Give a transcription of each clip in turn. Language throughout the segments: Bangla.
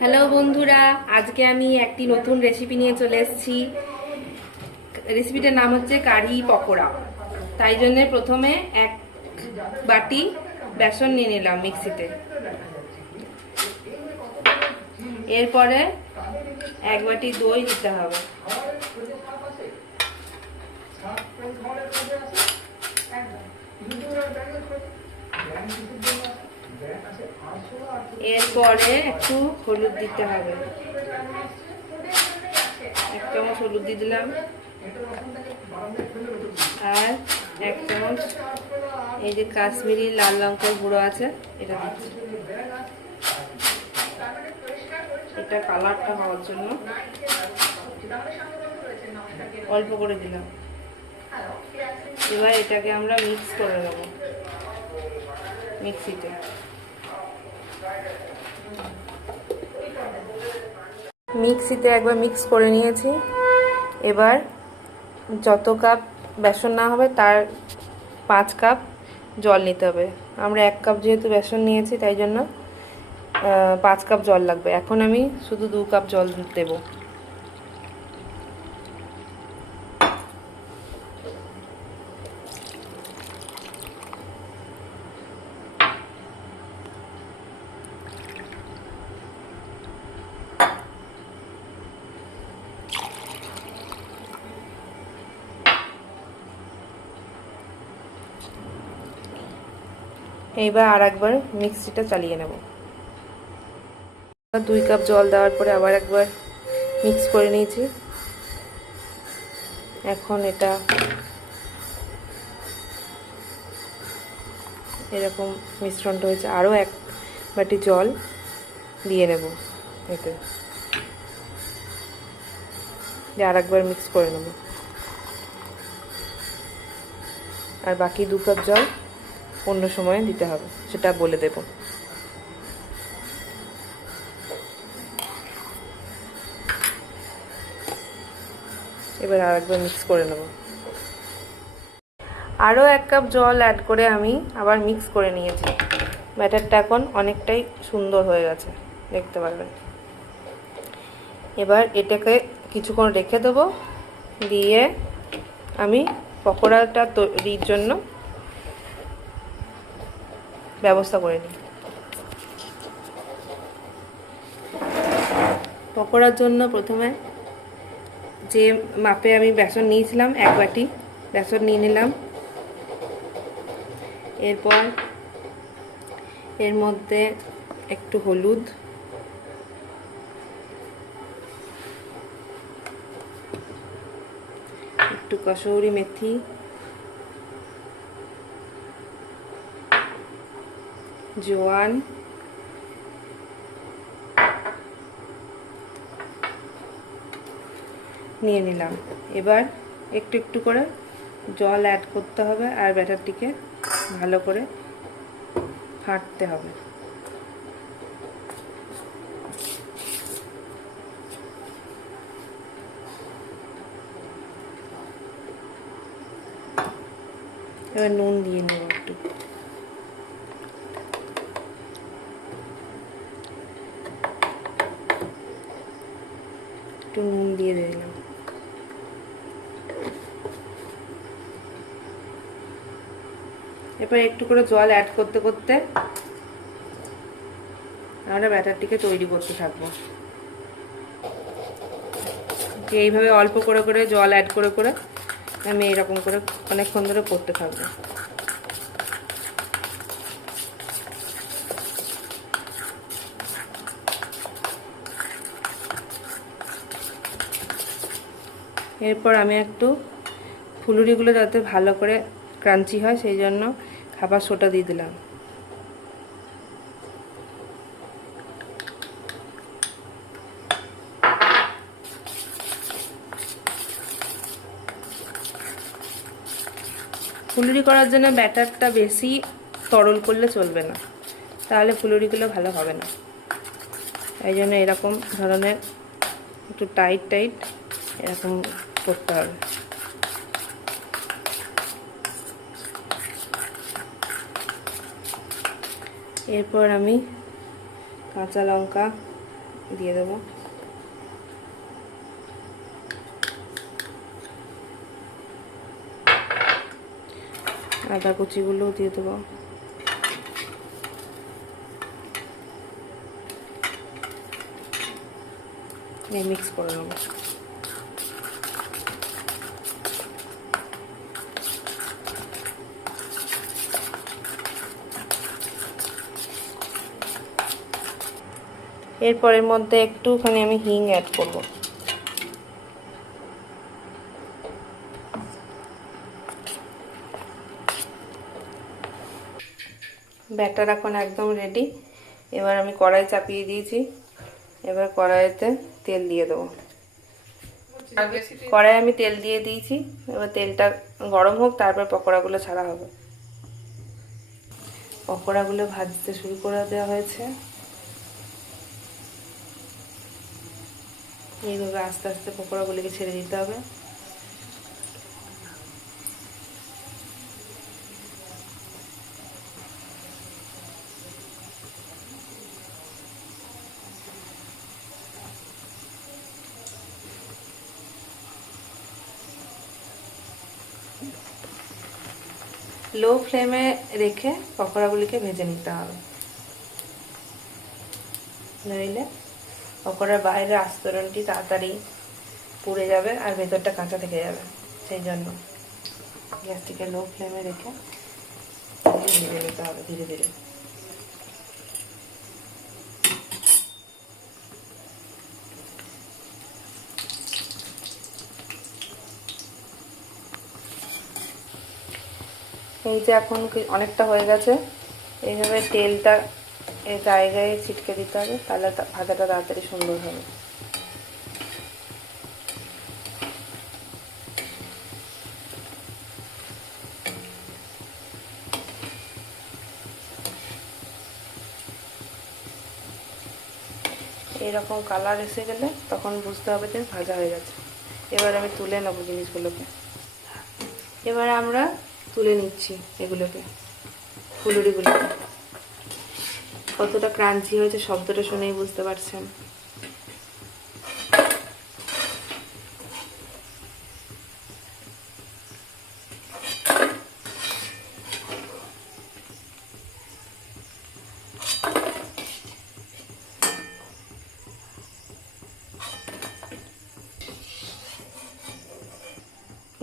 হ্যালো বন্ধুরা, আজকে আমি একটি নতুন রেসিপি নিয়ে চলে এসেছি। রেসিপিটার নাম হচ্ছে কারি পকোড়া। তাই জন্য প্রথমে এক বাটি বেসন নিয়ে নিলাম মিক্সিতে। এরপরে এক বাটি দই দিতে হবে। এরপরে একটু হলুদ দিতে হবে, 1 চামচ হলুদ দিয়ে দিলাম। আর 1 চামচ এই যে কাশ্মীরি লাল লঙ্কার গুঁড়ো আছে, এটা দিচ্ছি। এটা কালারটা হওয়ার জন্য অল্প করে দিলাম। এবার এটাকে আমরা মিক্স করে নেব মিক্সিতে। মিক্সিতে একবার মিক্স করে নিয়েছি। এবার যত কাপ বেসন না হবে তার 5 কাপ জল নিতে হবে। আমরা 1 কাপ যেহেতু বেসন নিয়েছি তাই জন্য 5 কাপ জল লাগবে। এখন আমি শুধু 2 কাপ জল দেব। এইবার আর একবার মিক্সিটা চালিয়ে নেব। 2 কাপ জল দেওয়ার পরে আবার একবার মিক্স করে নিয়েছি। এখন এটা এরকম মিশ্রণটা হয়েছে। আরও 1 বাটি জল দিয়ে নেব এতে, দিয়ে আর একবার মিক্স করে নেব। আর বাকি 2 কাপ জল অন্য সময় দিতে হবে, সেটা বলে দেব। এবার আর একবার মিক্স করে নেব। আরও 1 কাপ জল অ্যাড করে আমি আবার মিক্স করে নিয়েছি। ব্যাটারটা এখন অনেকটাই সুন্দর হয়ে গেছে, দেখতে পারবেন। এবার এটাকে কিছুক্ষণ রেখে দেবো, দিয়ে আমি পকোড়াটা তৈরির জন্য ব্যবস্থা করে নিই। পকোড়ার জন্য প্রথমে যে মাপে আমি বেসন নিয়েছিলাম 1 বাটি বেসন নিয়ে নিলাম। এরপর এর মধ্যে একটু হলুদ, একটু কসুরি মেথি, জোয়ান, নিয়ে নিলাম। এবার একটু একটু করে জল অ্যাড করতে হবে আর ব্যাটারটিকে ভালো করে ফাটতে হবে। এবার নুন দিয়ে নেব, একটু নুন দিয়ে দিলাম। এরপর একটু করে জল অ্যাড করতে করতে আমরা ব্যাটারটিকে তৈরি করতে থাকবো। এইভাবে অল্প করে করে জল অ্যাড করে করে আমি এরকম করে অনেকক্ষণ ধরে করতে থাকবো। এরপর আমি একটু ফুলুরিগুলো যাতে ভালো করে ক্রাঞ্চি হয় সেই জন্য খাবার সোডা দিয়ে দিলাম। ফুলুরি করার জন্য ব্যাটারটা বেশি তরল করলে চলবে না, তাহলে ফুলুরিগুলো ভালো হবে না। তাই জন্য এরকম ধরনের একটু টাইট টাইট এরকম করতে হবে। এরপর আমি কাঁচা লঙ্কা দিয়ে দেবো। আদা কুচিগুলোও দিয়ে দেবো। মিক্স করে নেবো। এরপরের মধ্যে একটুখানি আমি হিং অ্যাড করব। ব্যাটার এখন একদম রেডি। এবার আমি কড়াই চাপিয়ে দিয়েছি। এবার কড়াইতে তেল দিয়ে দেবো। কড়াই আমি তেল দিয়ে দিয়েছি। এবার তেলটা গরম হোক, তারপর পকোড়াগুলো ছাড়া হবে। পকোড়াগুলো ভাজতে শুরু করে দেওয়া হয়েছে। এইভাবে আস্তে আস্তে পকোড়াগুলিকে ছেড়ে দিতে হবে। লো ফ্লেমে রেখে পকোড়াগুলিকে ভেজে নিতে হবে, নইলে পকোড়ার বাইরের আস্তরণটি তাড়াতাড়ি পুড়ে যাবে আর ভেতরটা কাঁচা থেকে যাবে। সেই জন্য গ্যাসটিকে লো ফ্লেমে রেখে ভেজে নিতে হবে ধীরে ধীরে। এই যে এখন অনেকটা হয়ে গেছে। এইভাবে তেলটা এই জায়গায় ছিটকে দিতে হবে, তাহলে ভাজাটা তাড়াতাড়ি সুন্দর হবে। এইরকম কালার এসে গেলে তখন বুঝতে হবে যে ভাজা হয়ে গেছে। এবার আমি তুলে নেবো জিনিসগুলোকে। এবার আমরা তুলে নিচ্ছি এগুলোকে, ফুলুরিগুলোকে। কতটা ক্রাঞ্চি হয়েছে শব্দটা শুনেই বুঝতে পারছেন।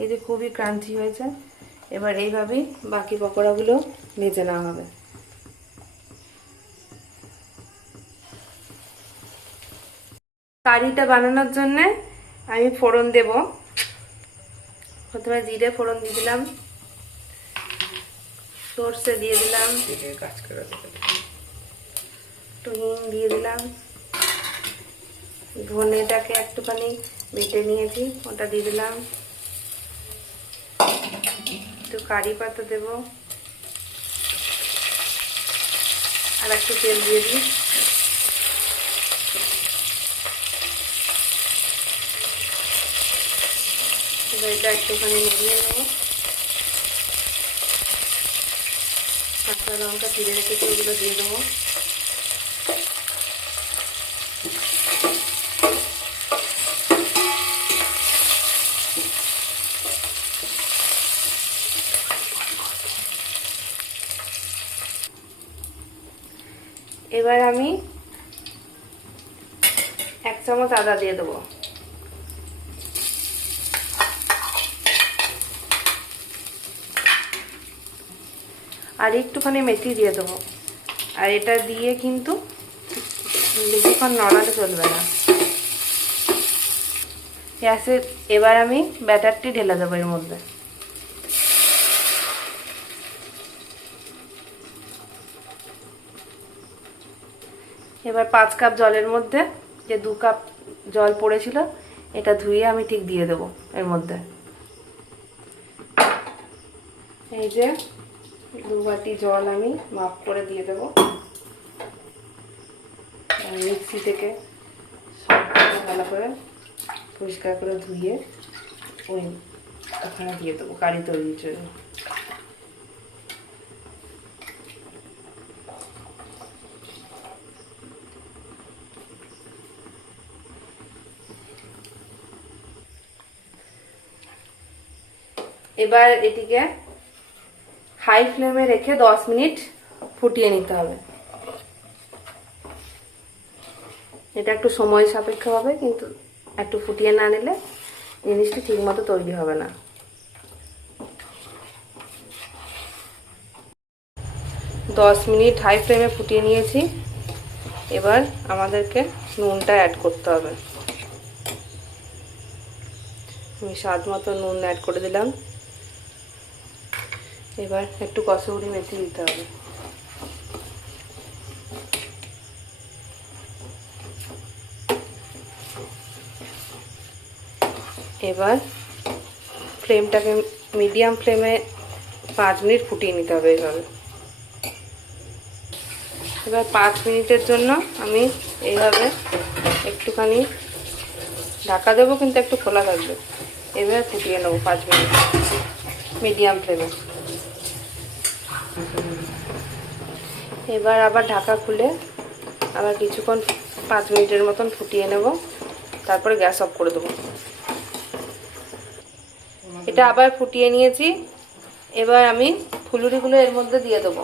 এই যে খুবই ক্রাঞ্চি হয়েছে। এবার এইভাবেই বাকি পকোড়াগুলো ভেজে নেওয়া হবে। কারিটা বানানোর জন্য আমি ফোড়ন দেব। প্রথমে জিরে ফোড়ন দিয়ে দিলাম, সর্ষে দিয়ে দিলাম, একটু হিং দিয়ে দিলাম, ধনেটাকে একটুখানি বেটে নিয়েছি ওটা দিয়ে দিলাম, একটু কারি পাতা দেব, আর একটু তেল দিয়ে দিই। এটা একটুখানি নিয়ে নেব। কাঁচা লঙ্কা চিড়ে রেখেছি ওগুলো দিয়ে দেবো। এবার আমি 1 চামচ আদা দিয়ে দেবো। আর একটুখানি মেথি দিয়ে দেবো। আর এটা দিয়ে কিন্তু বেশিক্ষণ নড়ালে চলবে না। গ্যাসে এবার আমি ব্যাটারটি ঢেলে দেবো এর মধ্যে। এবার 5 কাপ জলের মধ্যে যে 2 কাপ জল পড়েছিল এটা ধুয়ে আমি ঠিক দিয়ে দেবো এর মধ্যে। এই যে 2 বাটি জল আমি মাপ করে দিয়ে দেবো। মিক্সি থেকে ভালো করে পরিষ্কার করে ধুয়ে ওখানে দিয়ে দেবো কারি তৈরির জন্য। এবার এটিকে হাই ফ্লেমে রেখে 10 মিনিট ফুটিয়ে নিতে হবে। এটা একটু সময় সাপেক্ষ হবে, কিন্তু একটু ফুটিয়ে না নিলে জিনিসটি ঠিক মতো তৈরি হবে না। দশ মিনিট হাই ফ্লেমে ফুটিয়ে নিয়েছি। এবার আমাদেরকে নুনটা অ্যাড করতে হবে। আমি স্বাদ মতো নুন অ্যাড করে দিলাম। এবার একটু কসুরি মেথি দিতে হবে। এবার ফ্লেমটাকে মিডিয়াম ফ্লেমে 5 মিনিট ফুটিয়ে নিতে হবে এইভাবে। এবার 5 মিনিটের জন্য আমি এইভাবে একটুখানি ঢাকা দেবো, কিন্তু একটু খোলা থাকবে। এবার ফুটিয়ে নেবো 5 মিনিট মিডিয়াম ফ্লেমে। এবার আবার ঢাকা খুলে আবার কিছুক্ষণ 5 মিনিটের মতন ফুটিয়ে নেব, তারপরে গ্যাস অফ করে দেবো। এটা আবার ফুটিয়ে নিয়েছি। এবার আমি ফুলুরিগুলো এর মধ্যে দিয়ে দেবো।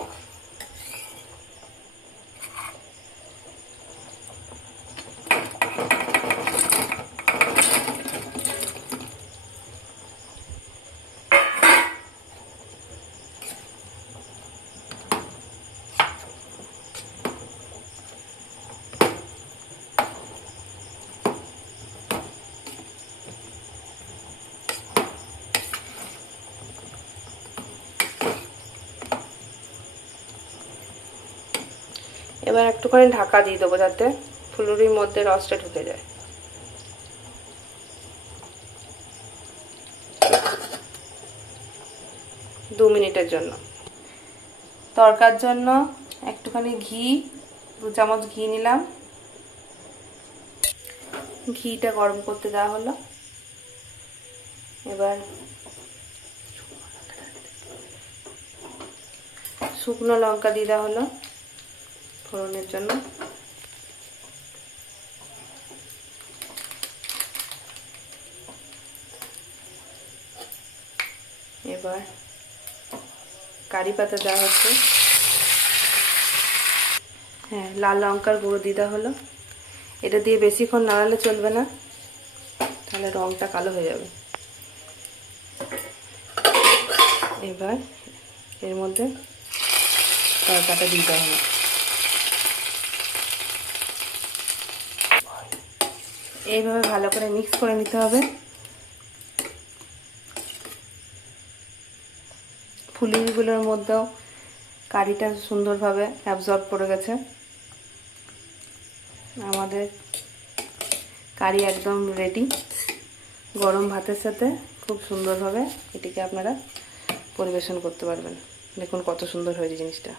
এবার একটুখানি ঢাকা দিয়ে দেবো, যাতে ফুলুরির মধ্যে রসটা ঢুকে যায়। দু মিনিটের জন্য। তরকার জন্য একটুখানি ঘি, 2 চামচ ঘি নিলাম। ঘিটা গরম করতে দেওয়া হলো। এবার শুকনো লঙ্কা দিয়ে দেওয়া হলো ফোড়নের জন্য। এবার কারি পাতা দেওয়া হচ্ছে। হ্যাঁ, লাল লঙ্কার গুঁড়ো দিয়ে দেওয়া হলো। এটা দিয়ে বেশিক্ষণ নাড়ালে চলবে না, তাহলে রঙটা কালো হয়ে যাবে। এবার এর মধ্যে তরকাটা দিতে হবে। এইভাবে ভালো করে মিক্স করে নিতে হবে। ফুলুরিগুলোর মধ্যেও কারিটা সুন্দরভাবে অ্যাবজর্ব করে গেছে। আমাদের কারি একদম রেডি। গরম ভাতের সাথে খুব সুন্দরভাবে এটিকে আপনারা পরিবেশন করতে পারবেন। দেখুন কত সুন্দর হয়েছে জিনিসটা।